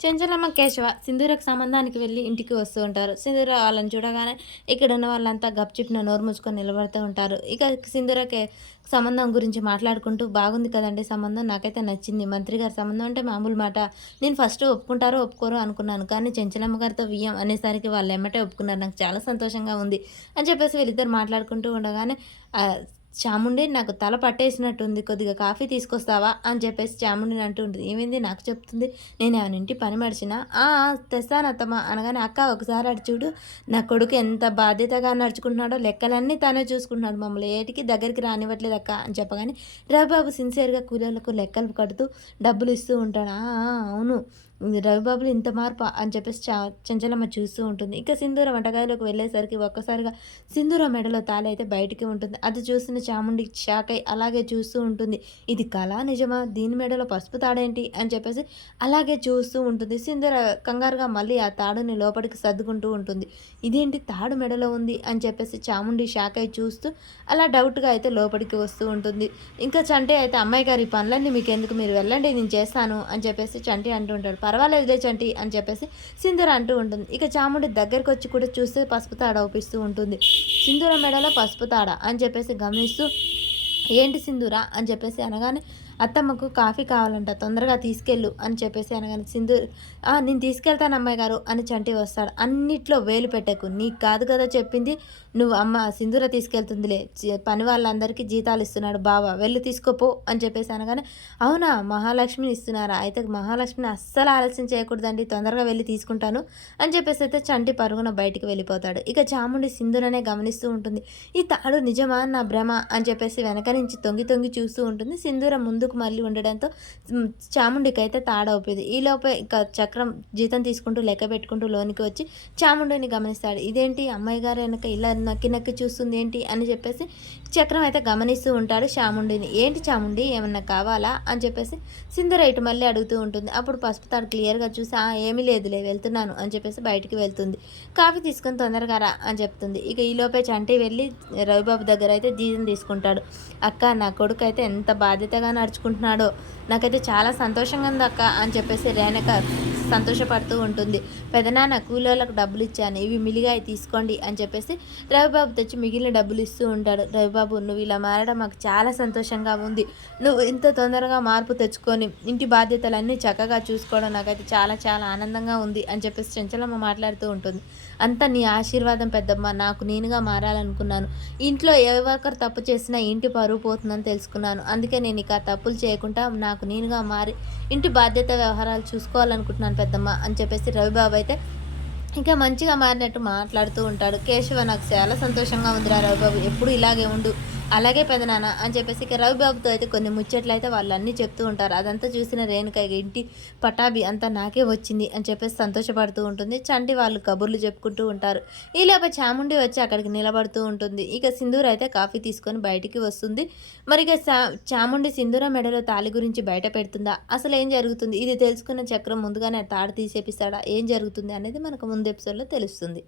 చెంచలమ్మ, కేశవ సింధూరకు సంబంధానికి వెళ్ళి ఇంటికి వస్తూ ఉంటారు. సింధూర వాళ్ళని చూడగానే ఇక్కడున్న వాళ్ళంతా గప్‌చుప్‌న నోరు మూసుకొని నిలబడుతూ ఉంటారు. ఇక సింధూరకి సంబంధం గురించి మాట్లాడుకుంటూ బాగుంది కదండీ సంబంధం, నాకైతే నచ్చింది. మంత్రి గారి సంబంధం అంటే మామూలు మాట. నేను ఫస్ట్ ఒప్పుకుంటారో ఒప్పుకోరో అనుకున్నాను. కానీ చెంచలమ్మ గారితో వియ్యం అనేసరికి వాళ్ళు ఎమ్మటే ఒప్పుకున్నారు. నాకు చాలా సంతోషంగా ఉంది అని చెప్పేసి వీళ్ళిద్దరు మాట్లాడుకుంటూ ఉండగానే చాముండి నాకు తల పట్టేసినట్టుంది, కొద్దిగా కాఫీ తీసుకొస్తావా అని చెప్పేసి చాముండిని అంటూ ఉంటుంది. ఏమైంది నాకు చెప్తుంది, నేనేమైనా ఇంటి పని మనిషినా? ఆ! ఆ! తెస్తాను అత్తమ్మ అనగానే, అక్క ఒకసారి అటు చూడు, నా కొడుకు ఎంత బాధ్యతగా నడుచుకుంటున్నాడో, లెక్కలన్నీ తనే చూసుకుంటున్నాడు, మమ్మల్ని ఏటికి దగ్గరికి రానివ్వట్లేదు అక్క అని చెప్పగానే, రవిబాబు సిన్సియర్‌గా కూలోళ్ళకు లెక్కలు కడుతూ డబ్బులు ఇస్తూ ఉంటాడు. ఆ! ఆ! అవును. రవిబాబులో ఇంత మార్పా అని చెప్పేసి చెంచలమ్మ చూస్తూ ఉంటుంది. ఇక సింధూర వంటగదిలోకి వెళ్ళేసరికి ఒక్కసారిగా సింధూర మెడలో తాళి అయితే బయటికి ఉంటుంది. అది చూసిన చాముండి షాక్ అయ్యి అలాగే చూస్తూ ఉంటుంది. ఇది కళా నిజమా? దీని మెడలో పసుపు తాడేంటి అని చెప్పేసి అలాగే చూస్తూ ఉంటుంది. సింధూర కంగారుగా మళ్ళీ ఆ తాడుని లోపలికి సర్దుకుంటూ ఉంటుంది. ఇదేంటి తాడు మెడలో ఉంది అని చెప్పేసి చాముండి షాక్ అయ్యి చూస్తూ అలా డౌట్‌గా అయితే లోపలికి వస్తూ ఉంటుంది. ఇంకా చంటి అయితే, అమ్మాయి గారు ఈ పనులన్నీ మీకెందుకు, మీరు వెళ్ళండి నేను చేస్తాను అని చెప్పేసి చంటి అంటూ ఉంటాడు. పర్వాలేదులే చంటి అని చెప్పేసి సింధూర అంటూ ఉంటుంది. ఇక చాముండి దగ్గరకొచ్చి కూడా చూస్తే పసుపు తాడు అవుపిస్తూ ఉంటుంది. సింధూర మెడలో పసుపు తాడ అని చెప్పేసి గమనిస్తూ, ఏంటి సింధూర అని చెప్పేసి అనగానే, అత్తమ్మకు కాఫీ కావాలంట తొందరగా తీసుకెళ్ళు అని చెప్పేసి అనగానే నేను తీసుకెళ్తాను అమ్మాయి గారు అని చంటి వస్తాడు. అన్నిట్లో వేలు పెట్టకు, నీకు కాదు కదా చెప్పింది, నువ్వు అమ్మ సింధూర తీసుకెళ్తుందిలే, పని వాళ్ళందరికీ జీతాలు ఇస్తున్నాడు బావ, వెళ్ళు తీసుకోపో అని చెప్పేసి అనగానే, అవునా మహాలక్ష్మిని ఇస్తున్నారా, అయితే మహాలక్ష్మిని అస్సలు ఆలస్యం చేయకూడదండి, తొందరగా వెళ్ళి తీసుకుంటాను అని చెప్పేసి అయితే చంటి పరుగున బయటికి వెళ్ళిపోతాడు. ఇక చాముండి సింధూరనే గమనిస్తూ ఉంటుంది. ఈ తాడు నిజమా నా భ్రమ అని చెప్పేసి వెనక నుంచి తొంగి తొంగి చూస్తూ ఉంటుంది. సింధూర ముందుకు మళ్ళీ ఉండడంతో చాముండికైతే తాడవుపోయింది. ఈలోపే ఇక చక్రం జీతం తీసుకుంటూ లెక్క పెట్టుకుంటూ లోనికి వచ్చి చాముండిని గమనిస్తాడు. ఇదేంటి అమ్మాయి గారు వెనక ఇలా నక్కి నక్కి చూస్తుంది ఏంటి అని చెప్పేసి చక్రం అయితే గమనిస్తూ ఉంటాడు చాముండిని. ఏంటి చాముండి ఏమన్నా కావాలా అని చెప్పేసి సింధూర ఇటు మళ్ళీ అడుగుతూ ఉంటుంది. అప్పుడు పసుపు తాడు క్లియర్గా చూసి, ఏమీ లేదులే వెళ్తున్నాను అని చెప్పేసి బయటికి వెళ్తుంది. కాఫీ తీసుకొని తొందరగా రా అని చెప్తుంది. ఇక ఈలోపే చంటి వెళ్ళి రవిబాబు దగ్గర అయితే జీతం తీసుకుంటాడు. అక్క నా కొడుకు అయితే ఎంత బాధ్యతగా నడుచుకుంటున్నాడో, నాకైతే చాలా సంతోషంగా ఉంది అక్క అని చెప్పేసి రేణుక సంతోషపడుతూ ఉంటుంది. పెదనాన్న కూలోళ్ళకు డబ్బులు ఇచ్చాను, ఇవి మిలిగాయి తీసుకోండి అని చెప్పేసి రవిబాబు తెచ్చి మిగిలిన డబ్బులు ఇస్తూ ఉంటాడు. రవిబాబు, నువ్వు ఇలా మారడం మాకు చాలా సంతోషంగా ఉంది, నువ్వు ఇంత తొందరగా మార్పు తెచ్చుకొని ఇంటి బాధ్యతలన్నీ చక్కగా చూసుకోవడం నాకైతే చాలా చాలా ఆనందంగా ఉంది అని చెప్పేసి చెంచలమ్మ మాట్లాడుతూ ఉంటుంది. అంతా నీ ఆశీర్వాదం పెద్దమ్మ, నాకు నేనుగా మారాలనుకున్నాను, ఇంట్లో ఎవరికరు తప్పు చేసినా ఇంటి పరువు పోతుందని తెలుసుకున్నాను, అందుకే నేను ఇక తప్పులు చేయకుండా నాకు నేనుగా మారి ఇంటి బాధ్యత వ్యవహారాలు చూసుకోవాలనుకుంటున్నాను పెద్దమ్మ అని చెప్పేసి రవిబాబు అయితే ఇంకా మంచిగా మారినట్టు మాట్లాడుతూ ఉంటాడు. కేశవ, నాకు చాలా సంతోషంగా ఉందిరా రవిబాబు, ఎప్పుడు ఇలాగే ఉండు, అలాగే పెదనాన్న అని చెప్పేసి ఇక రవిబాబుతో అయితే కొన్ని ముచ్చట్లు అయితే వాళ్ళు అన్నీ చెప్తూ ఉంటారు. అదంతా చూసిన రేణుక ఇంటి పటాబి అంతా నాకే వచ్చింది అని చెప్పేసి సంతోషపడుతూ ఉంటుంది. చంటి వాళ్ళు కబుర్లు చెప్పుకుంటూ ఉంటారు. ఈలోపే చాముండి వచ్చి అక్కడికి నిలబడుతూ ఉంటుంది. ఇక సింధూర అయితే కాఫీ తీసుకొని బయటికి వస్తుంది. మరి ఇక చాముండి సింధూర మెడలో తాళి గురించి బయట పెడుతుందా, అసలు ఏం జరుగుతుంది, ఇది తెలుసుకున్న చక్రం ముందుగానే తాడు తీసేపిస్తాడా, ఏం జరుగుతుంది అనేది మనకు ముందు ఎపిసోడ్లో తెలుస్తుంది.